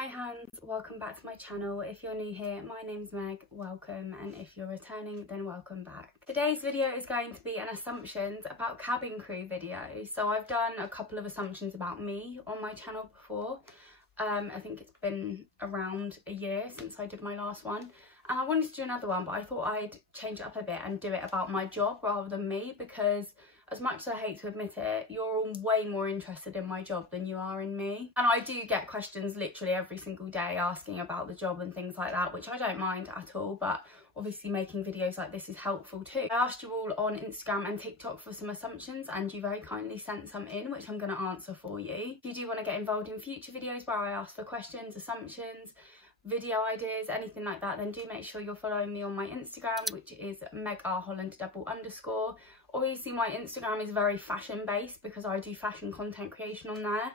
Hi Hans, welcome back to my channel. If you're new here, my name's Meg, welcome, and if you're returning, then welcome back. Today's video is going to be an assumptions about cabin crew video. So I've done a couple of assumptions about me on my channel before. I think it's been around a year since I did my last one, and I wanted to do another one, but I thought I'd change it up a bit and do it about my job rather than me, because as much as I hate to admit it, you're all way more interested in my job than you are in me. And I do get questions literally every single day asking about the job and things like that, which I don't mind at all, but obviously making videos like this is helpful too. I asked you all on Instagram and TikTok for some assumptions, and you very kindly sent some in, which I'm going to answer for you. If you do want to get involved in future videos where I ask for questions, assumptions, video ideas, anything like that, then do make sure you're following me on my Instagram, which is meganrholland _. Obviously my Instagram is very fashion based because I do fashion content creation on there,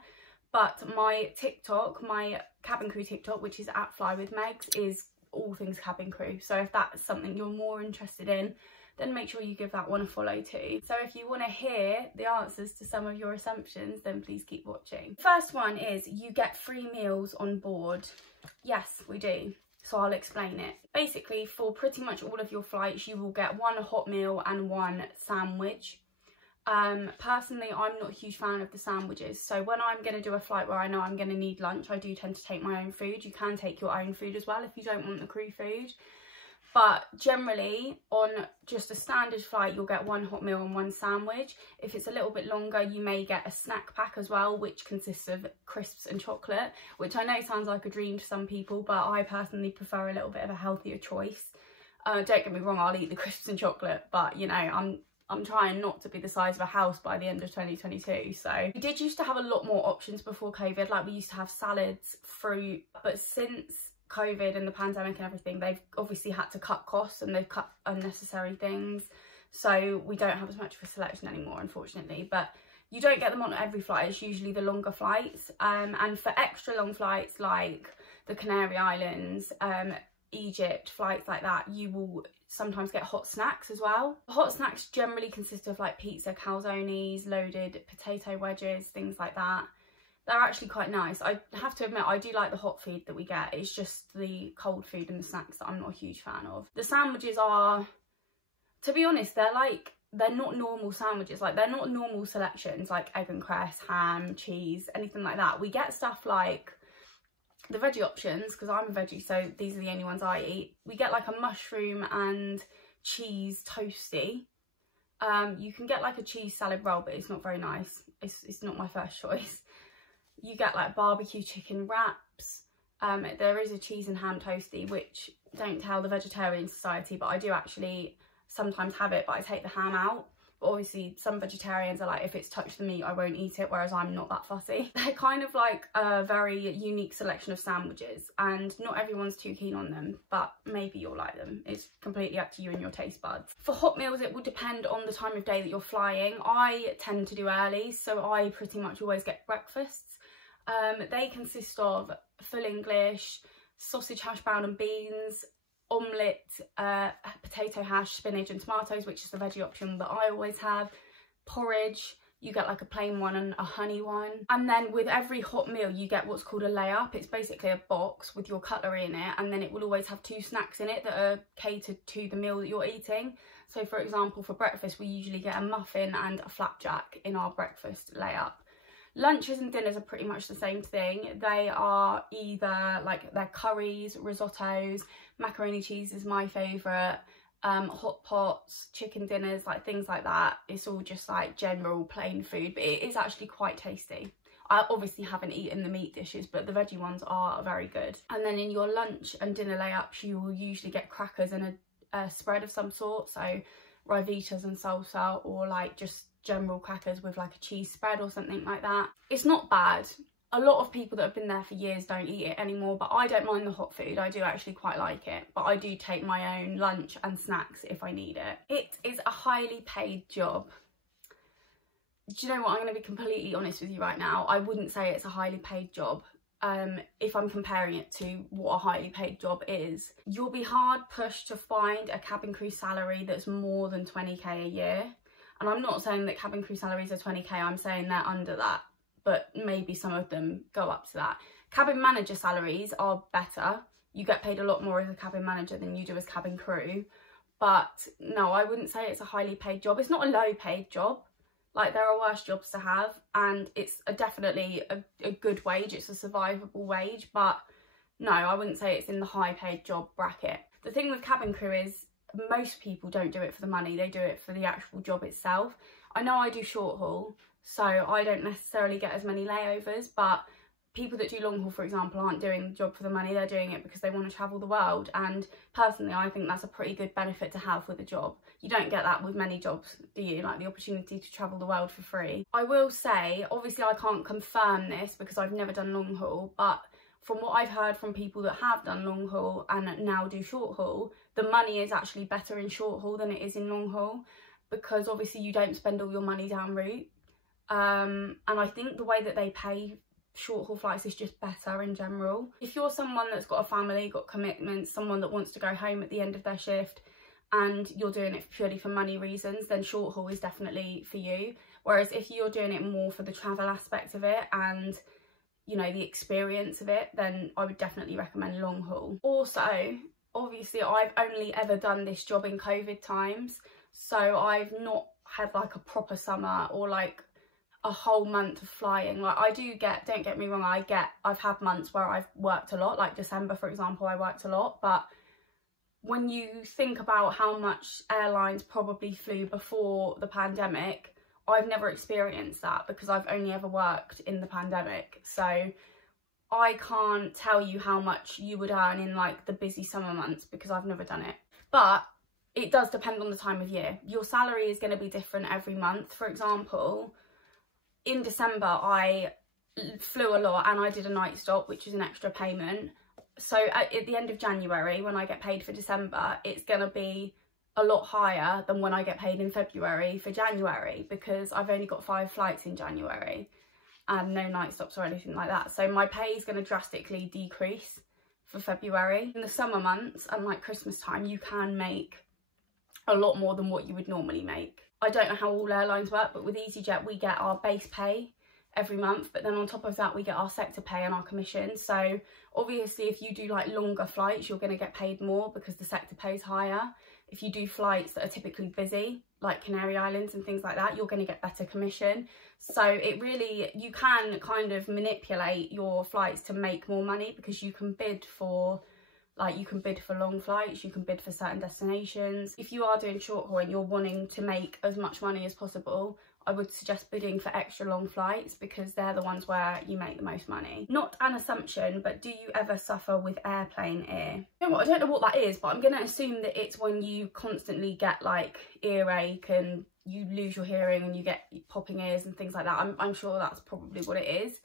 but my TikTok, my cabin crew TikTok, which is at flywithmegs, is all things cabin crew. So if that's something you're more interested in, then make sure you give that one a follow too. So if you want to hear the answers to some of your assumptions, then please keep watching. First one is, you get free meals on board. Yes, we do. So I'll explain it. Basically, for pretty much all of your flights, you will get one hot meal and one sandwich. Personally, I'm not a huge fan of the sandwiches. So when I'm going to do a flight where I know I'm going to need lunch, I do tend to take my own food. You can take your own food as well if you don't want the crew food. But generally, on just a standard flight, you'll get one hot meal and one sandwich. If it's a little bit longer, you may get a snack pack as well, which consists of crisps and chocolate, which I know sounds like a dream to some people, but I personally prefer a little bit of a healthier choice. Don't get me wrong, I'll eat the crisps and chocolate, but you know, I'm trying not to be the size of a house by the end of 2022. So we did used to have a lot more options before COVID. Like, we used to have salads, fruit, but since COVID and the pandemic and everything, they've obviously had to cut costs and they've cut unnecessary things, so we don't have as much of a selection anymore, unfortunately. But you don't get them on every flight, it's usually the longer flights, and for extra long flights like the Canary Islands, Egypt, flights like that, you will sometimes get hot snacks as well. Hot snacks generally consist of like pizza, calzones, loaded potato wedges, things like that. They're actually quite nice. I have to admit, I do like the hot food that we get. It's just the cold food and the snacks that I'm not a huge fan of. The sandwiches are, to be honest, they're not normal sandwiches. Like, they're not normal selections like egg and cress, ham, cheese, anything like that. We get stuff like the veggie options, because I'm a veggie, so these are the only ones I eat. We get like a mushroom and cheese toasty. You can get like a cheese salad roll, but it's not very nice. It's not my first choice. You get like barbecue chicken wraps. There is a cheese and ham toasty, which, don't tell the Vegetarian Society, but I do actually sometimes have it, but I take the ham out. But obviously some vegetarians are like, if it's touched the meat, I won't eat it, whereas I'm not that fussy. They're kind of like a very unique selection of sandwiches, and not everyone's too keen on them, but maybe you'll like them. It's completely up to you and your taste buds. For hot meals, it will depend on the time of day that you're flying. I tend to do early, so I pretty much always get breakfasts. They consist of full English, sausage, hash brown and beans, omelette, potato hash, spinach and tomatoes, which is the veggie option that I always have, porridge. You get like a plain one and a honey one. And then with every hot meal, you get what's called a layup. It's basically a box with your cutlery in it, and then it will always have 2 snacks in it that are catered to the meal that you're eating. So for example, for breakfast, we usually get a muffin and a flapjack in our breakfast layup. Lunches and dinners are pretty much the same thing. They are either like, they're curries, risottos, macaroni cheese is my favourite, hot pots, chicken dinners, like things like that. It's all just like general plain food, but it is actually quite tasty. I obviously haven't eaten the meat dishes, but the veggie ones are very good. And then in your lunch and dinner layups, you will usually get crackers and a spread of some sort, so Rivitas and salsa, or like just general crackers with like a cheese spread or something like that. It's not bad. A lot of people that have been there for years don't eat it anymore, but I don't mind the hot food. I do actually quite like it, but I do take my own lunch and snacks if I need it. It is a highly paid job. Do you know what? I'm going to be completely honest with you right now. I wouldn't say it's a highly paid job. If I'm comparing it to what a highly paid job is. You'll be hard pushed to find a cabin crew salary that's more than 20k a year. And I'm not saying that cabin crew salaries are 20k, I'm saying they're under that, but maybe some of them go up to that. Cabin manager salaries are better. You get paid a lot more as a cabin manager than you do as cabin crew. But no, I wouldn't say it's a highly paid job. It's not a low paid job. Like, there are worse jobs to have, and it's definitely a good wage. It's a survivable wage, but no, I wouldn't say it's in the high paid job bracket. The thing with cabin crew is most people don't do it for the money. They do it for the actual job itself. I know I do short haul, so I don't necessarily get as many layovers, but people that do long haul, for example, aren't doing the job for the money. They're doing it because they want to travel the world, and personally I think that's a pretty good benefit to have with a job. You don't get that with many jobs, do you? Like, the opportunity to travel the world for free. I will say, obviously I can't confirm this because I've never done long haul, but from what I've heard from people that have done long haul and now do short haul, the money is actually better in short haul than it is in long haul, because obviously you don't spend all your money down route. And I think the way that they pay short haul flights is just better in general. If you're someone that's got a family, got commitments, someone that wants to go home at the end of their shift, and you're doing it purely for money reasons, then short haul is definitely for you. Whereas if you're doing it more for the travel aspect of it and, you know, the experience of it, then I would definitely recommend long haul. Also, obviously I've only ever done this job in COVID times, so I've not had like a proper summer or like a whole month of flying. Like, I do get, don't get me wrong, I've had months where I've worked a lot, like December for example, I worked a lot, but when you think about how much airlines probably flew before the pandemic, I've never experienced that because I've only ever worked in the pandemic. So I can't tell you how much you would earn in like the busy summer months because I've never done it. But it does depend on the time of year. Your salary is going to be different every month. For example, in December I flew a lot and I did a night stop, which is an extra payment. So at the end of January, when I get paid for December, it's going to be a lot higher than when I get paid in February for January, because I've only got 5 flights in January and no night stops or anything like that. So my pay is going to drastically decrease for February. In the summer months and like Christmas time, you can make a lot more than what you would normally make. I don't know how all airlines work, but with EasyJet we get our base pay every month, but then on top of that we get our sector pay and our commission. So obviously if you do like longer flights, you're going to get paid more because the sector pay is higher. If you do flights that are typically busy, like Canary Islands and things like that, you're going to get better commission. So it really, you can kind of manipulate your flights to make more money, because you can bid for, like, you can bid for long flights, you can bid for certain destinations. If you are doing short haul and you're wanting to make as much money as possible, I would suggest bidding for extra long flights because they're the ones where you make the most money. Not an assumption, but do you ever suffer with airplane ear? You know what, I don't know what that is, but I'm going to assume that it's when you constantly get like earache and you lose your hearing and you get popping ears and things like that. I'm sure that's probably what it is.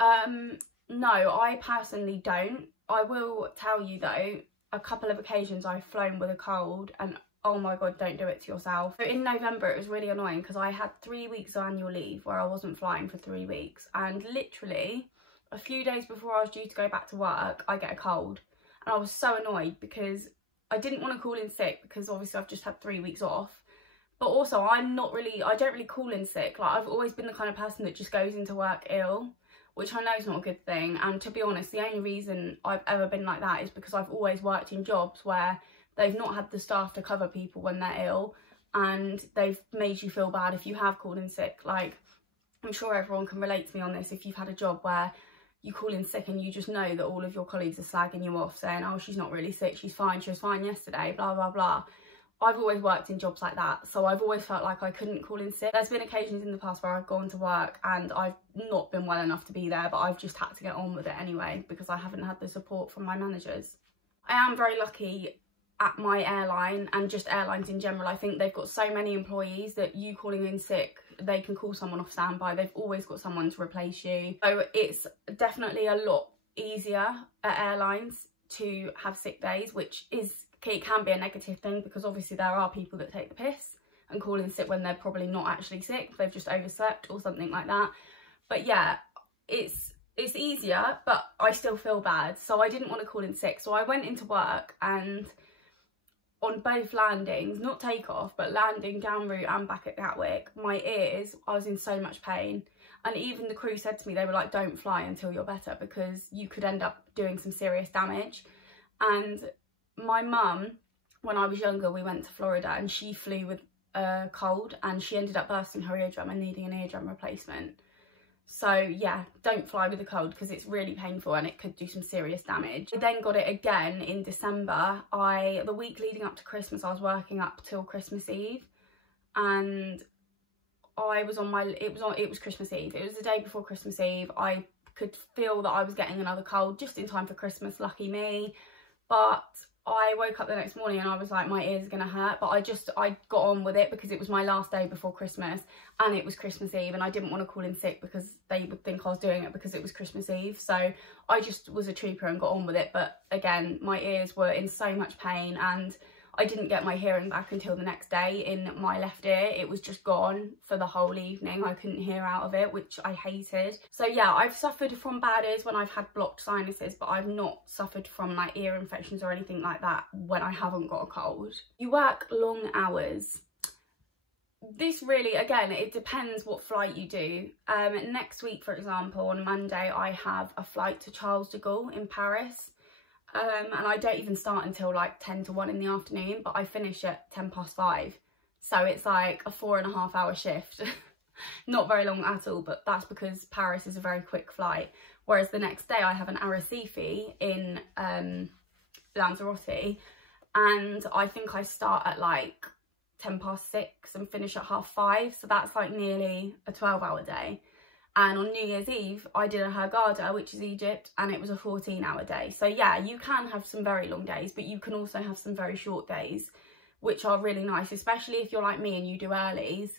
No, I personally don't. I will tell you though, a couple of occasions I've flown with a cold, and oh my god, don't do it to yourself. So in November it was really annoying because I had 3 weeks of annual leave where I wasn't flying for 3 weeks, and literally a few days before I was due to go back to work I get a cold, and I was so annoyed because I didn't want to call in sick because obviously I've just had 3 weeks off, but also I don't really call in sick. Like, I've always been the kind of person that just goes into work ill, which I know is not a good thing, and to be honest the only reason I've ever been like that is because I've always worked in jobs where they've not had the staff to cover people when they're ill, and they've made you feel bad if you have called in sick. Like, I'm sure everyone can relate to me on this. If you've had a job where you call in sick and you just know that all of your colleagues are slagging you off, saying, oh, she's not really sick, she's fine, she was fine yesterday, blah, blah, blah. I've always worked in jobs like that, so I've always felt like I couldn't call in sick. There's been occasions in the past where I've gone to work and I've not been well enough to be there, but I've just had to get on with it anyway because I haven't had the support from my managers. I am very lucky at my airline, and just airlines in general. I think they've got so many employees that you calling in sick, they can call someone off standby. They've always got someone to replace you. So it's definitely a lot easier at airlines to have sick days, which is, it can be a negative thing because obviously there are people that take the piss and call in sick when they're probably not actually sick, they've just overslept or something like that. But yeah, it's easier, but I still feel bad, so I didn't want to call in sick. So I went into work, and on both landings, not takeoff, but landing down route and back at Gatwick, my ears, I was in so much pain. And even the crew said to me, they were like, don't fly until you're better, because you could end up doing some serious damage. And my mum, when I was younger, we went to Florida and she flew with a cold and she ended up bursting her eardrum and needing an eardrum replacement. So yeah, don't fly with a cold because it's really painful and it could do some serious damage. I then got it again in December. The week leading up to Christmas, I was working up till Christmas Eve, and I was on it was Christmas Eve. It was the day before Christmas Eve. I could feel that I was getting another cold just in time for Christmas, lucky me. But I woke up the next morning and I was like, my ears are gonna hurt, but I got on with it because it was my last day before Christmas and it was Christmas Eve, and I didn't want to call in sick because they would think I was doing it because it was Christmas Eve. So I just was a trooper and got on with it. But again, my ears were in so much pain and I didn't get my hearing back until the next day in my left ear. It was just gone for the whole evening. I couldn't hear out of it, which I hated. So yeah, I've suffered from bad ears when I've had blocked sinuses, but I've not suffered from like ear infections or anything like that when I haven't got a cold. You work long hours. This really, again, it depends what flight you do. Next week, for example, on Monday, I have a flight to Charles de Gaulle in Paris. And I don't even start until like 10 to 1 in the afternoon, but I finish at 5:10. So it's like a 4.5 hour shift. Not very long at all, but that's because Paris is a very quick flight. Whereas the next day I have an Arrecife in Lanzarote, and I think I start at like 6:10 and finish at 5:30. So that's like nearly a 12-hour day. And on New Year's Eve, I did a Hurghada, which is Egypt, and it was a 14-hour day. So yeah, you can have some very long days, but you can also have some very short days, which are really nice, especially if you're like me and you do earlies.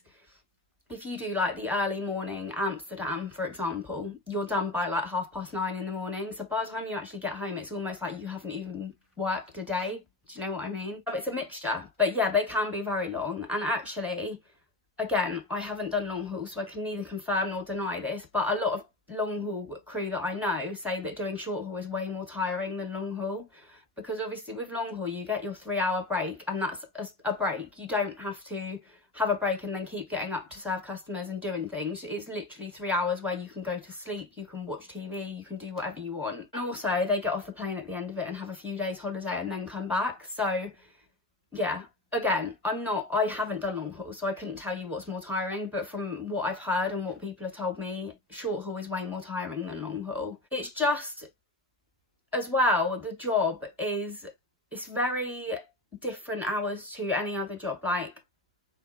If you do like the early morning Amsterdam, for example, you're done by like 9:30 in the morning. So by the time you actually get home, it's almost like you haven't even worked a day. Do you know what I mean? It's a mixture, but yeah, they can be very long. And actually, again, I haven't done long haul, so I can neither confirm nor deny this, but a lot of long haul crew that I know say that doing short haul is way more tiring than long haul, because obviously with long haul you get your 3-hour break, and that's a break. You don't have to have a break and then keep getting up to serve customers and doing things. It's literally 3 hours where you can go to sleep, you can watch TV, you can do whatever you want. And also they get off the plane at the end of it and have a few days holiday and then come back. So yeah, again, I haven't done long haul, so I couldn't tell you what's more tiring, but from what I've heard and what people have told me, short haul is way more tiring than long haul. It's just, as well, the job it's very different hours to any other job. Like,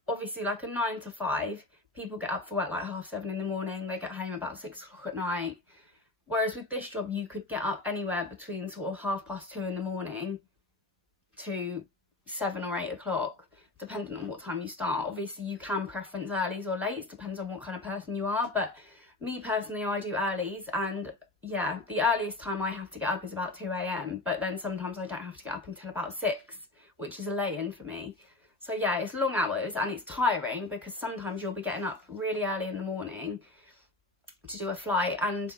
obviously, like a 9 to 5, people get up for work like 7:30 in the morning, they get home about 6 o'clock at night. Whereas with this job, you could get up anywhere between sort of 2:30 in the morning to 7 or 8 o'clock, depending on what time you start. Obviously you can preference earlies or lates, depends on what kind of person you are, but me personally, I do earlies, and yeah, the earliest time I have to get up is about 2 AM, but then sometimes I don't have to get up until about 6, which is a lay-in for me. So yeah, it's long hours and it's tiring because sometimes you'll be getting up really early in the morning to do a flight. And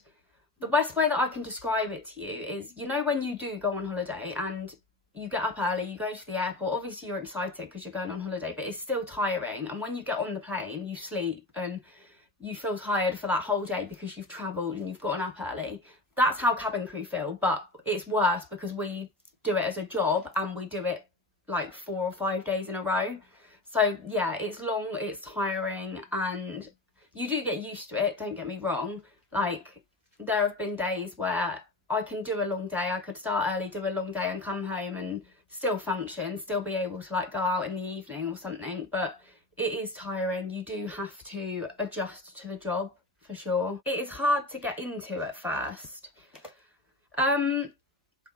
the best way that I can describe it to you is, you know, when you do go on holiday and you get up early, you go to the airport, obviously you're excited because you're going on holiday, but it's still tiring. And when you get on the plane, you sleep and you feel tired for that whole day because you've travelled and you've gotten up early. That's how cabin crew feel, but it's worse because we do it as a job and we do it like 4 or 5 days in a row. So yeah, it's long, it's tiring, and you do get used to it, don't get me wrong. Like, there have been days where I can do a long day, I could start early, do a long day and come home and still function, still be able to like go out in the evening or something, but it is tiring. You do have to adjust to the job for sure. It is hard to get into at first.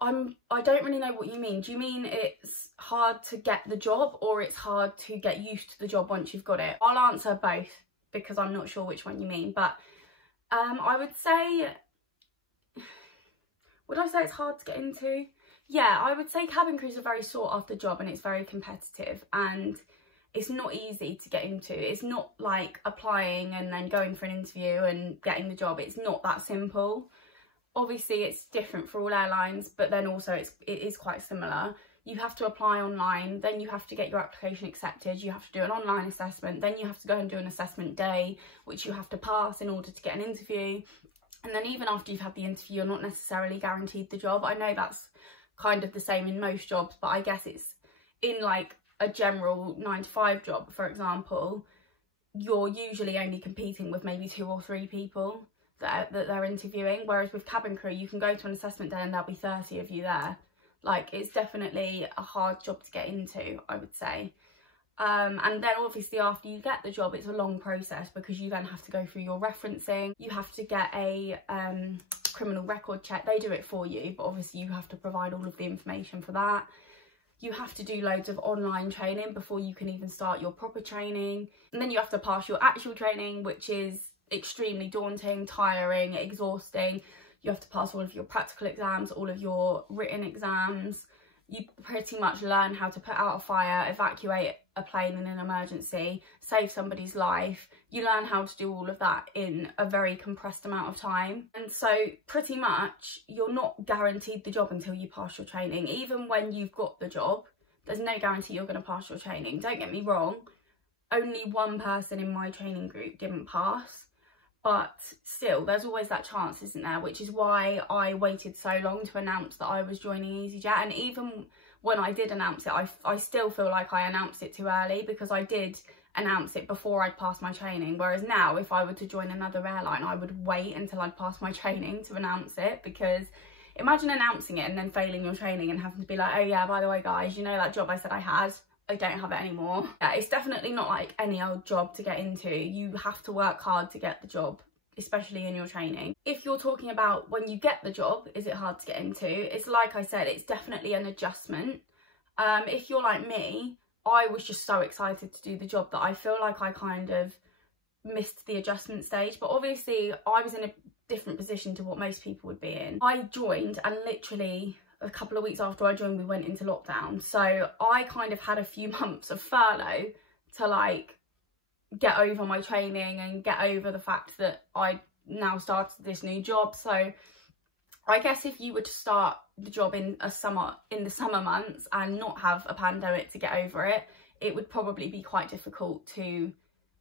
I don't really know what you mean. Do you mean it's hard to get the job, or it's hard to get used to the job once you've got it? I'll answer both because I'm not sure which one you mean, but I would say, would I say it's hard to get into? Yeah, I would say cabin crew is a very sought after job and it's very competitive and it's not easy to get into. It's not like applying and then going for an interview and getting the job. It's not that simple. Obviously it's different for all airlines, but then also it is quite similar. you have to apply online, then you have to get your application accepted, you have to do an online assessment, then you have to go and do an assessment day, which you have to pass in order to get an interview. And then even after you've had the interview, you're not necessarily guaranteed the job. I know that's kind of the same in most jobs, but I guess it's in like a general 9-to-5 job, for example, you're usually only competing with maybe 2 or 3 people that they're interviewing. Whereas with cabin crew, you can go to an assessment day and there'll be 30 of you there. Like, it's definitely a hard job to get into, I would say. And then obviously after you get the job, it's a long process because you then have to go through your referencing. You have to get a criminal record check. They do it for you, but obviously you have to provide all of the information for that. You have to do loads of online training before you can even start your proper training. And then you have to pass your actual training, which is extremely daunting, tiring, exhausting. You have to pass all of your practical exams, all of your written exams. You pretty much learn how to put out a fire, evacuate a plane in an emergency, save somebody's life. You learn how to do all of that in a very compressed amount of time. And so pretty much you're not guaranteed the job until you pass your training. Even when you've got the job, there's no guarantee you're going to pass your training. Don't get me wrong, only one person in my training group didn't pass. But still, there's always that chance, isn't there? Which is why I waited so long to announce that I was joining EasyJet. And even when I did announce it, I still feel like I announced it too early, because I did announce it before I'd passed my training. Whereas now, if I were to join another airline, I would wait until I'd passed my training to announce it. Because imagine announcing it and then failing your training and having to be like, oh yeah, by the way guys, you know that job I said I had? I don't have it anymore. Yeah, it's definitely not like any old job to get into. You have to work hard to get the job, especially in your training. If you're talking about when you get the job, is it hard to get into? It's like I said, it's definitely an adjustment. If you're like me, I was just so excited to do the job that I feel like I kind of missed the adjustment stage. But obviously I was in a different position to what most people would be in. I joined and literally a couple of weeks after I joined, we went into lockdown. So I kind of had a few months of furlough to like get over my training and get over the fact that I now started this new job. So I guess if you were to start the job in the summer months and not have a pandemic to get over it, it would probably be quite difficult to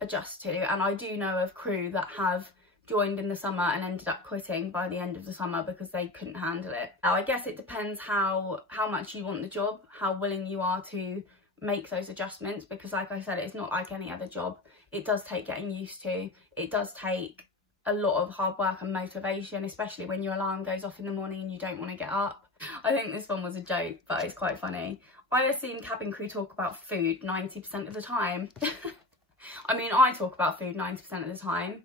adjust to. And I do know of crew that have joined in the summer and ended up quitting by the end of the summer because they couldn't handle it. Now, I guess it depends how much you want the job, how willing you are to make those adjustments, because like I said, it's not like any other job. It does take getting used to. It does take a lot of hard work and motivation, especially when your alarm goes off in the morning and you don't want to get up. I think this one was a joke, but it's quite funny. I assume cabin crew talk about food 90% of the time. I mean, I talk about food 90% of the time.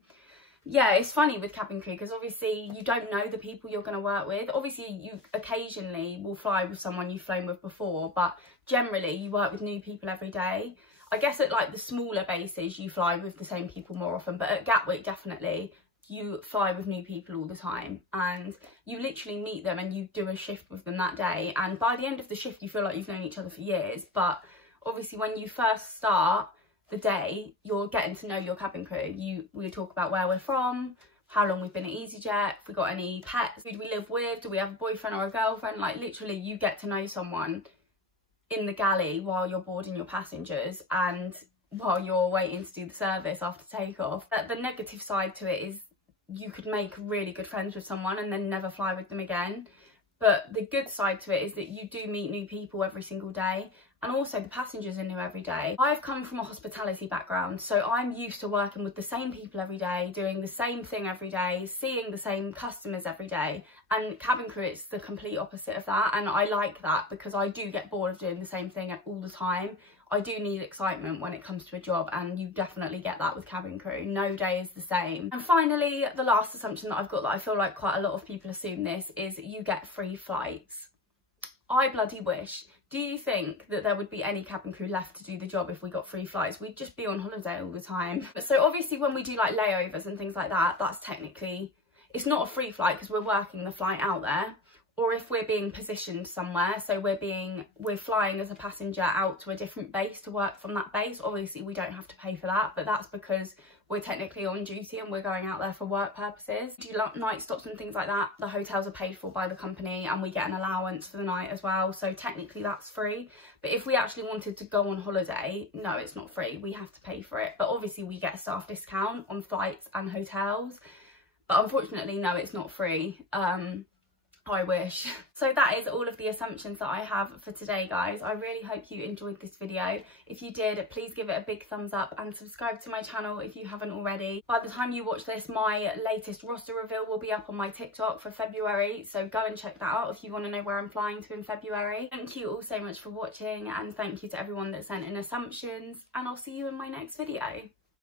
Yeah, it's funny with cabin crew because obviously you don't know the people you're going to work with. Obviously you occasionally will fly with someone you've flown with before, but generally you work with new people every day. I guess at like the smaller bases you fly with the same people more often, but at Gatwick definitely you fly with new people all the time, and you literally meet them and you do a shift with them that day, and by the end of the shift you feel like you've known each other for years. But obviously when you first start the day, you're getting to know your cabin crew. We talk about where we're from, how long we've been at EasyJet, if we got any pets, who do we live with, do we have a boyfriend or a girlfriend. Like literally you get to know someone in the galley while you're boarding your passengers and while you're waiting to do the service after takeoff. The negative side to it is you could make really good friends with someone and then never fly with them again. But the good side to it is that you do meet new people every single day, and also the passengers are new every day. I've come from a hospitality background, so I'm used to working with the same people every day, doing the same thing every day, seeing the same customers every day. And cabin crew, it's the complete opposite of that, and I like that because I do get bored of doing the same thing all the time. I do need excitement when it comes to a job, and you definitely get that with cabin crew. No day is the same. And finally, the last assumption that I've got, that I feel like quite a lot of people assume this, is you get free flights. I bloody wish. Do you think that there would be any cabin crew left to do the job if we got free flights? We'd just be on holiday all the time. So obviously when we do like layovers and things like that, that's technically, it's not a free flight because we're working the flight out there. or if we're being positioned somewhere, so we're flying as a passenger out to a different base to work from that base. Obviously we don't have to pay for that, but that's because we're technically on duty and we're going out there for work purposes. Do night stops and things like that, the hotels are paid for by the company and we get an allowance for the night as well, so technically that's free. But if we actually wanted to go on holiday, no, it's not free, we have to pay for it. But obviously we get a staff discount on flights and hotels, but unfortunately no, it's not free. I wish. So that is all of the assumptions that I have for today, guys. I really hope you enjoyed this video. If you did, please give it a big thumbs up and subscribe to my channel if you haven't already. By the time you watch this, my latest roster reveal will be up on my TikTok for February, so go and check that out if you want to know where I'm flying to in February. Thank you all so much for watching, and thank you to everyone that sent in assumptions, and I'll see you in my next video.